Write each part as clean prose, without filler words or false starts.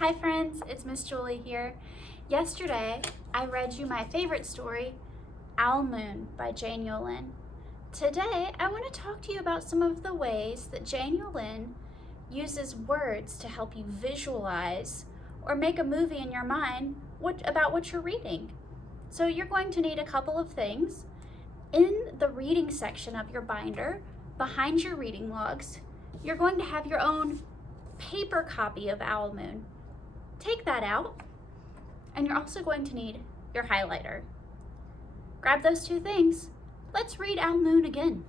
Hi friends, it's Miss Julie here. Yesterday, I read you my favorite story, Owl Moon by Jane Yolen. Today, I want to talk to you about some of the ways that Jane Yolen uses words to help you visualize or make a movie in your mind about what you're reading. So you're going to need a couple of things. In the reading section of your binder, behind your reading logs, you're going to have your own paper copy of Owl Moon. Take that out, and you're also going to need your highlighter. Grab those two things. Let's read Owl Moon again.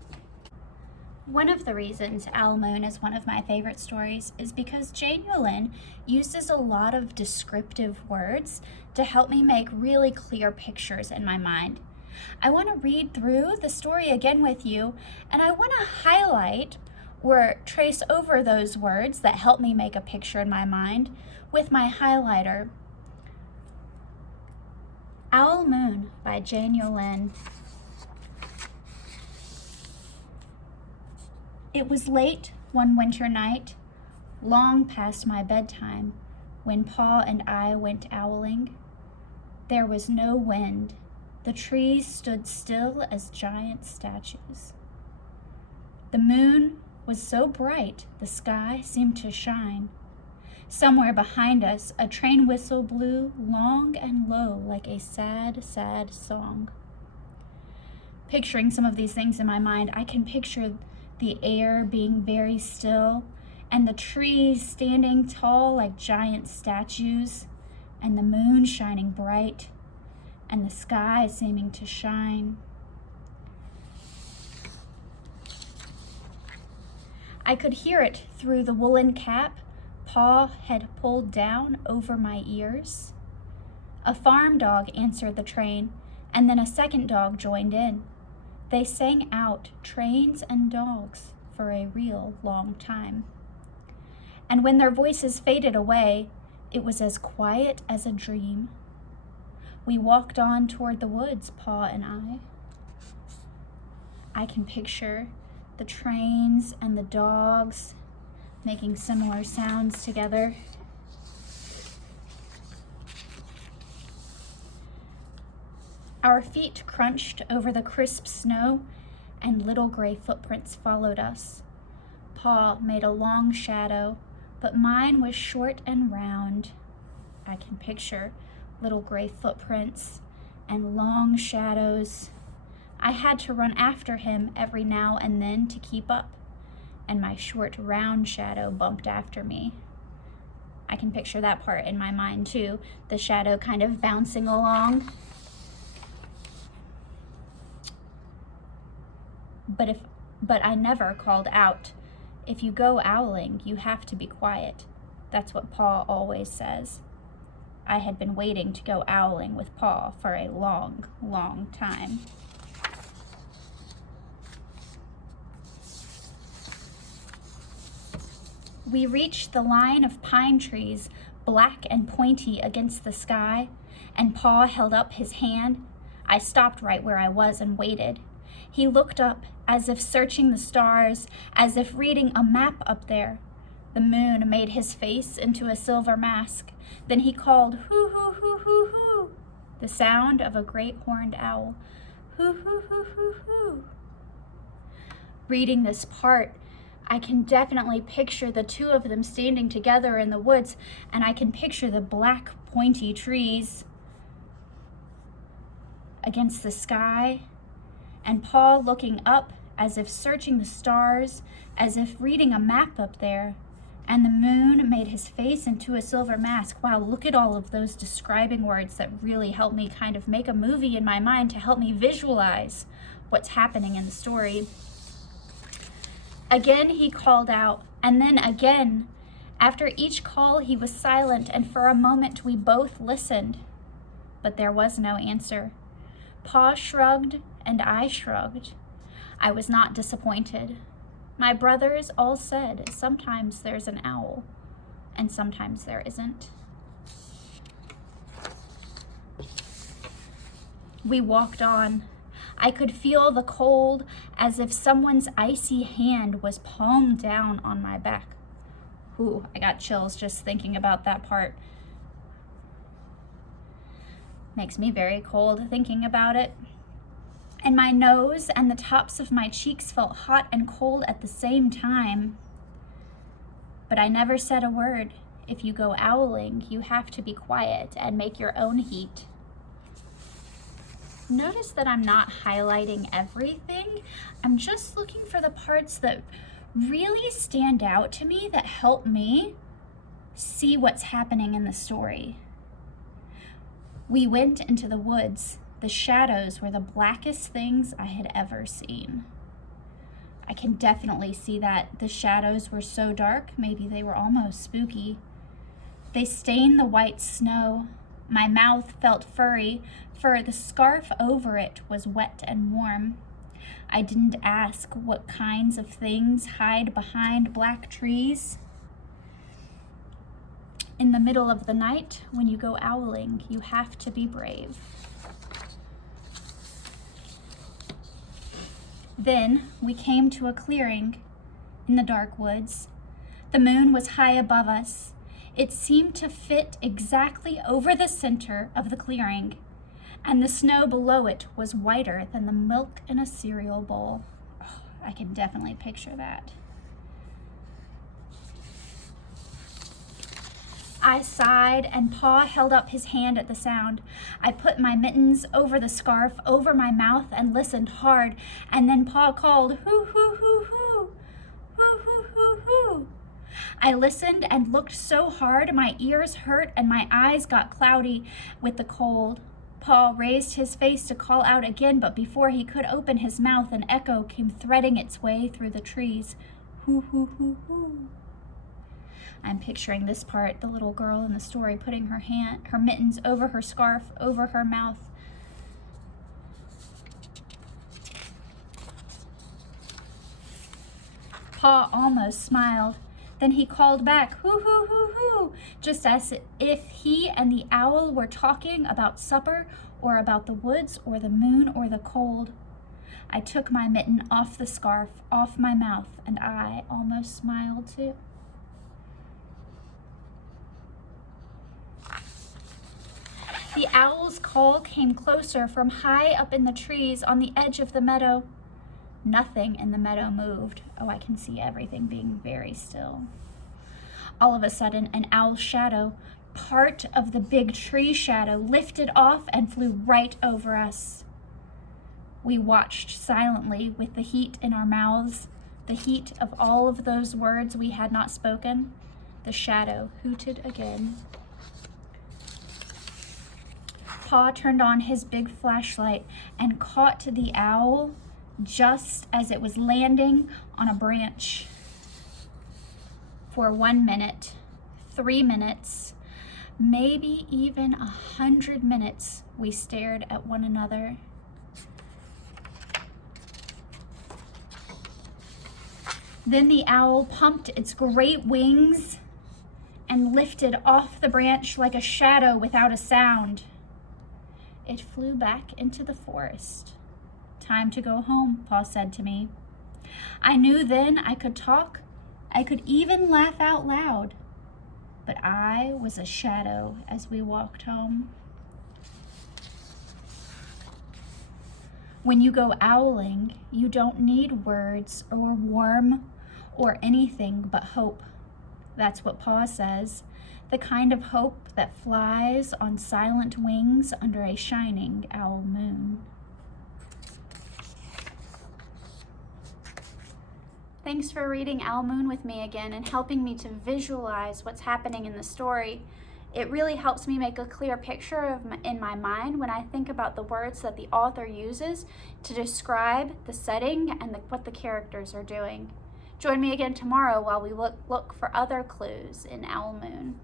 One of the reasons Owl Moon is one of my favorite stories is because Jane Yolen uses a lot of descriptive words to help me make really clear pictures in my mind. I want to read through the story again with you, and I want to highlight or trace over those words that help me make a picture in my mind with my highlighter. Owl Moon by Jane Yolen. It was late one winter night, long past my bedtime, when Pa and I went owling. There was no wind. The trees stood still as giant statues. The moon was so bright the sky seemed to shine. Somewhere behind us, a train whistle blew long and low like a sad, sad song. Picturing some of these things in my mind, I can picture the air being very still and the trees standing tall like giant statues and the moon shining bright and the sky seeming to shine. I could hear it through the woolen cap Pa had pulled down over my ears. A farm dog answered the train, and then a second dog joined in. They sang out trains and dogs for a real long time. And when their voices faded away, it was as quiet as a dream. We walked on toward the woods, Pa and I. I can picture the trains and the dogs making similar sounds together. Our feet crunched over the crisp snow, and little gray footprints followed us. Pa made a long shadow, but mine was short and round. I can picture little gray footprints and long shadows. I had to run after him every now and then to keep up, and my short, round shadow bumped after me. I can picture that part in my mind too, the shadow kind of bouncing along. But I never called out. If you go owling, you have to be quiet. That's what Pa always says. I had been waiting to go owling with Pa for a long, long time. We reached the line of pine trees, black and pointy against the sky, and Pa held up his hand. I stopped right where I was and waited. He looked up, as if searching the stars, as if reading a map up there. The moon made his face into a silver mask. Then he called, hoo, hoo, hoo, hoo, hoo, the sound of a great horned owl. Hoo, hoo, hoo, hoo, hoo. Reading this part, I can definitely picture the two of them standing together in the woods, and I can picture the black, pointy trees against the sky, and Pa looking up as if searching the stars, as if reading a map up there, and the moon made his face into a silver mask. Wow, look at all of those describing words that really help me kind of make a movie in my mind to help me visualize what's happening in the story. Again, he called out, and then again. After each call, he was silent, and for a moment we both listened. But there was no answer. Pa shrugged, and I shrugged. I was not disappointed. My brothers all said, sometimes there's an owl, and sometimes there isn't. We walked on. I could feel the cold as if someone's icy hand was palmed down on my back. Ooh, I got chills just thinking about that part. Makes me very cold thinking about it. And my nose and the tops of my cheeks felt hot and cold at the same time. But I never said a word. If you go owling, you have to be quiet and make your own heat. Notice that I'm not highlighting everything. I'm just looking for the parts that really stand out to me, that help me see what's happening in the story. We went into the woods. The shadows were the blackest things I had ever seen. I can definitely see that. The shadows were so dark, maybe they were almost spooky. They stained the white snow. My mouth felt furry, for the scarf over it was wet and warm. I didn't ask what kinds of things hide behind black trees. In the middle of the night, when you go owling, you have to be brave. Then we came to a clearing in the dark woods. The moon was high above us. It seemed to fit exactly over the center of the clearing, and the snow below it was whiter than the milk in a cereal bowl. Oh, I can definitely picture that. I sighed, and Pa held up his hand at the sound. I put my mittens over the scarf, over my mouth, and listened hard, and then Pa called, "Hoo, hoo, hoo, hoo, hoo, hoo, hoo, hoo." I listened and looked so hard, my ears hurt and my eyes got cloudy with the cold. Pa raised his face to call out again, but before he could open his mouth, an echo came threading its way through the trees. Hoo, hoo, hoo, hoo. I'm picturing this part, the little girl in the story putting her mittens over her scarf, over her mouth. Pa almost smiled. Then he called back, "Hoo, hoo, hoo, hoo," just as if he and the owl were talking about supper or about the woods or the moon or the cold. I took my mitten off the scarf, off my mouth, and I almost smiled too. The owl's call came closer from high up in the trees on the edge of the meadow. Nothing in the meadow moved. Oh, I can see everything being very still. All of a sudden, an owl shadow, part of the big tree shadow, lifted off and flew right over us. We watched silently with the heat in our mouths, the heat of all of those words we had not spoken. The shadow hooted again. Pa turned on his big flashlight and caught the owl just as it was landing on a branch. For 1 minute, 3 minutes, maybe even 100 minutes, we stared at one another. Then the owl pumped its great wings and lifted off the branch like a shadow without a sound. It flew back into the forest. "Time to go home," Pa said to me. I knew then I could talk. I could even laugh out loud. But I was a shadow as we walked home. When you go owling, you don't need words or warmth or anything but hope. That's what Pa says. The kind of hope that flies on silent wings under a shining owl moon. Thanks for reading Owl Moon with me again and helping me to visualize what's happening in the story. It really helps me make a clear picture in my mind when I think about the words that the author uses to describe the setting and what the characters are doing. Join me again tomorrow while we look for other clues in Owl Moon.